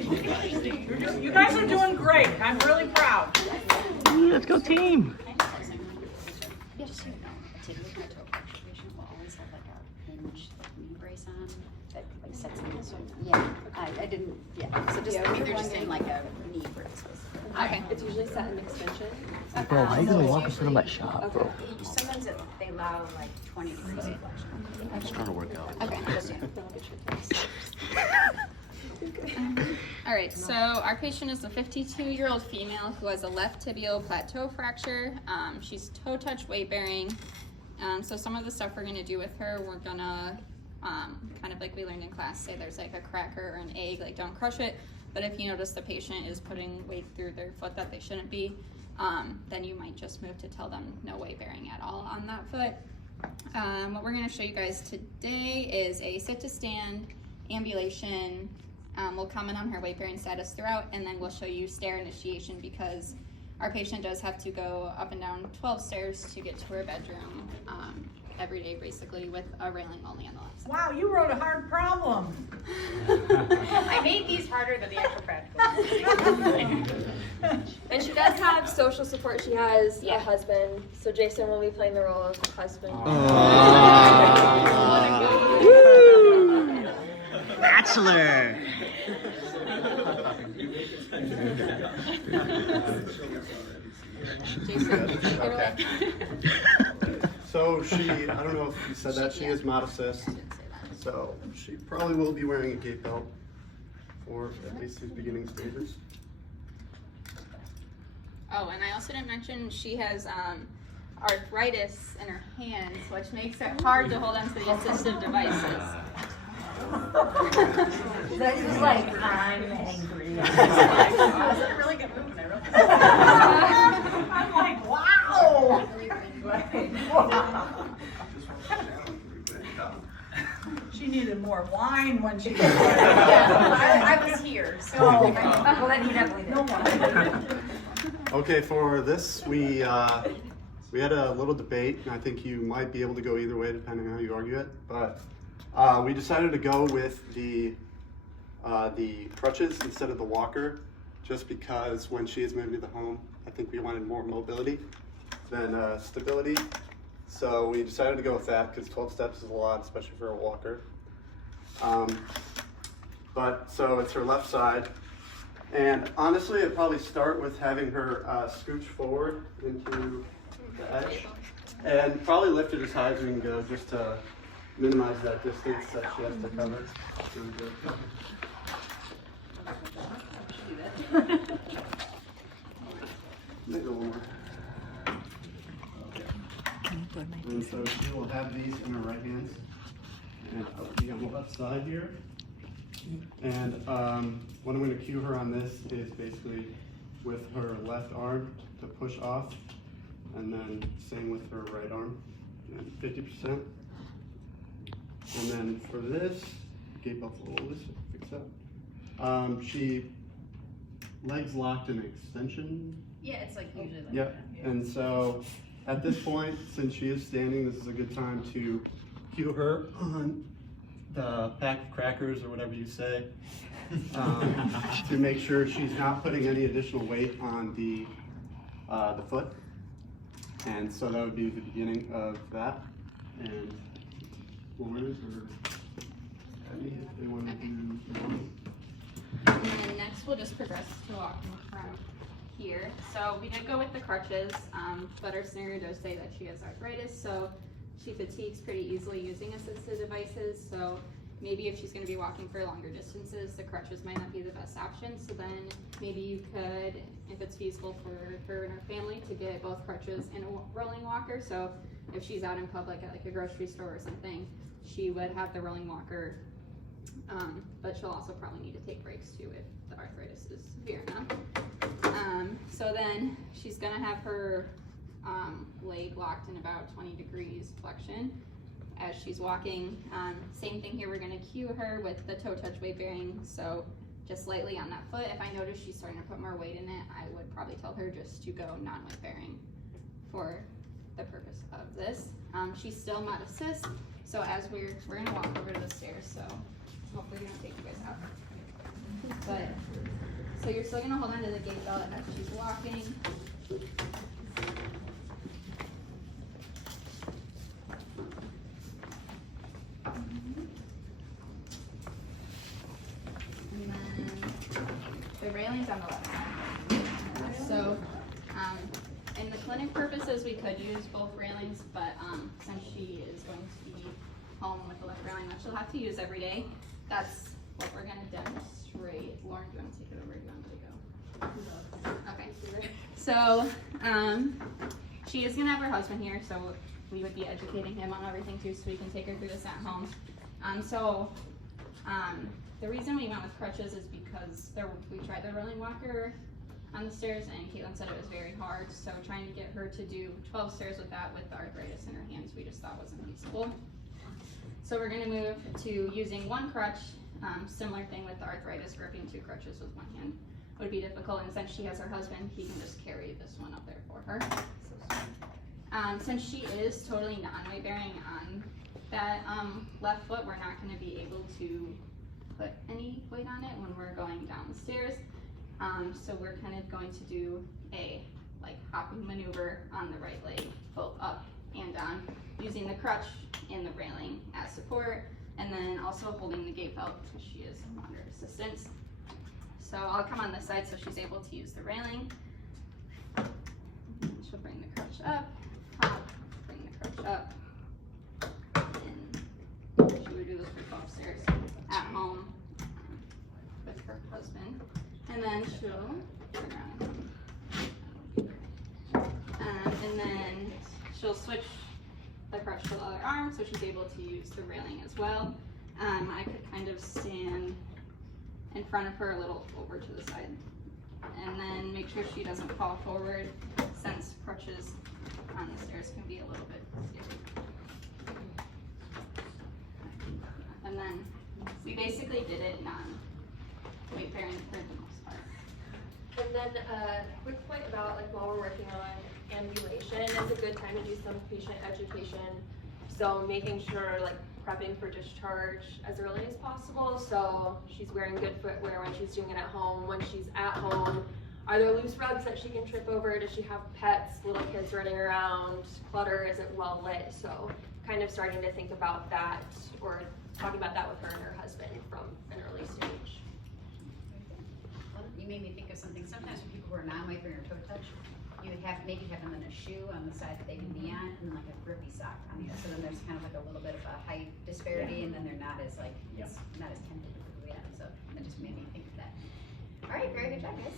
You guys are doing great. I'm really proud. Let's go team. Just so you know, a tibial plateau fracture patient will always have like a hinge, like knee brace on that like sets them. So yeah, I didn't. Yeah. So just they're just in like a knee brace. Okay. It's usually set in extension. Bro, how you gonna walk in front of my shop, bro? Sometimes they allow like 20 degrees of flexion. I'm just trying to work out. Okay. All right, so our patient is a 52-year-old female who has a left tibial plateau fracture. She's toe touch weight bearing. So some of the stuff we're gonna do with her, we're gonna, kind of like we learned in class, say there's like a cracker or an egg, like don't crush it. But if you notice the patient is putting weight through their foot that they shouldn't be, then you might just move to tell them no weight bearing at all on that foot. What we're gonna show you guys today is a sit to stand ambulation. We'll comment on her weight bearing status throughout, and then we'll show you stair initiation because our patient does have to go up and down 12 stairs to get to her bedroom every day, basically, with a railing only on the left side. Wow, you wrote a hard problem. I made these harder than the actual practical. And she does have social support. She has a husband, so Jason will be playing the role of husband. Bachelor. Jason, Okay. So she, I don't know if you said that, she is mod assist, so she probably will be wearing a gait belt for at least these beginning stages. Oh, and I also didn't mention she has arthritis in her hands, which makes it hard to hold onto the assistive devices. This is like, I'm angry. That was a really good move when I wrote this. I'm like, wow. She needed more wine when she got there. I was here, so. Well, then he definitely did. No wine. Okay, for this, we had a little debate, and I think you might be able to go either way depending on how you argue it, but we decided to go with the crutches instead of the walker, just because when she is moving to the home, I think we wanted more mobility than stability. So we decided to go with that because 12 steps is a lot, especially for a walker. But so it's her left side. And honestly, I'd probably start with having her scooch forward into the edge and probably lift it as high as we can go just to minimize that distance that she has to cover. Really good. Maybe a little more. And so she will have these in her right hands, and I'll be on the left side here. And what I'm going to cue her on this is basically with her left arm to push off, and then same with her right arm, and 50%. And then for this, gate belt's a little loose, fix that. She legs locked in extension. Yeah, it's like usually like Yep. And so at this point, since she is standing, this is a good time to cue her on the pack of crackers or whatever you say, to make sure she's not putting any additional weight on the foot. And so that would be the beginning of that. And Lauren or Abby, if they want to do one. And then next we'll just progress to walking from here. So we did go with the crutches, but our scenario does say that she has arthritis, so she fatigues pretty easily using assisted devices. So maybe if she's going to be walking for longer distances, the crutches might not be the best option. So then maybe you could, if it's feasible for her and her family, to get both crutches and a rolling walker. So if she's out in public at like a grocery store or something, she would have the rolling walker, but she'll also probably need to take breaks too if the arthritis is severe enough. So then she's gonna have her leg locked in about 20 degrees flexion as she's walking. Same thing here, we're gonna cue her with the toe touch weight bearing, so just lightly on that foot. If I notice she's starting to put more weight in it, I would probably tell her just to go non-weight bearing for the purpose of this. She's still mod assist, so as we're gonna walk over to the stairs, so hopefully we don't take you guys out. But So you're still gonna hold onto the gait belt as she's walking. And then the railing's on the left side. So, in the clinic purposes, we could use both railings, but since she is going to be home with the left railing, which she'll have to use every day, that's what we're gonna demonstrate. Lauren, do you want to take it over? Or do you want me to go? Okay. So, she is gonna have her husband here, so we would be educating him on everything too, so we can take her through this at home. The reason we went with crutches is because we tried the rolling walker on the stairs, and Caitlin said it was very hard. So trying to get her to do 12 stairs with that, with the arthritis in her hands, we just thought wasn't feasible. So we're gonna move to using one crutch. Similar thing with the arthritis, gripping 2 crutches with one hand would be difficult, and since she has her husband, he can just carry this one up there for her. Since she is totally non-weight bearing on that left foot, we're not going to be able to put any weight on it when we're going down the stairs. So we're kind of going to do a hopping maneuver on the right leg, both up and down, using the crutch and the railing as support, and then also holding the gait belt because she is under assistance. So I'll come on this side so she's able to use the railing. She'll bring the crutch up, hop, bring the crutch up, and she would do this for 12 stairs at home with her husband. And then she'll turn around. And then she'll switch the crutch to the other arm so she's able to use the railing as well. I could kind of stand in front of her a little over to the side, and then make sure she doesn't fall forward, since crutches on the stairs can be a little bit scary. And then we basically did it non-weight bearing for the most part. And then quick point about while we're working on ambulation, it's a good time to do some patient education. So making sure prepping for discharge as early as possible. So she's wearing good footwear when she's doing it at home. When she's at home, are there loose rugs that she can trip over? Does she have pets, little kids running around? Clutter, is it well lit? So kind of starting to think about that, or talking about that with her and her husband from an early stage. You made me think of something. Sometimes for people who are non-weight bearing or toe touch, you would maybe have them in a shoe on the side that they can be on, and then a grippy sock on the other. So then there's kind of a little bit of a height disparity, and then they're not as it's not as tempted to put weight on them. So that just made me think of that. All right, very good job, guys.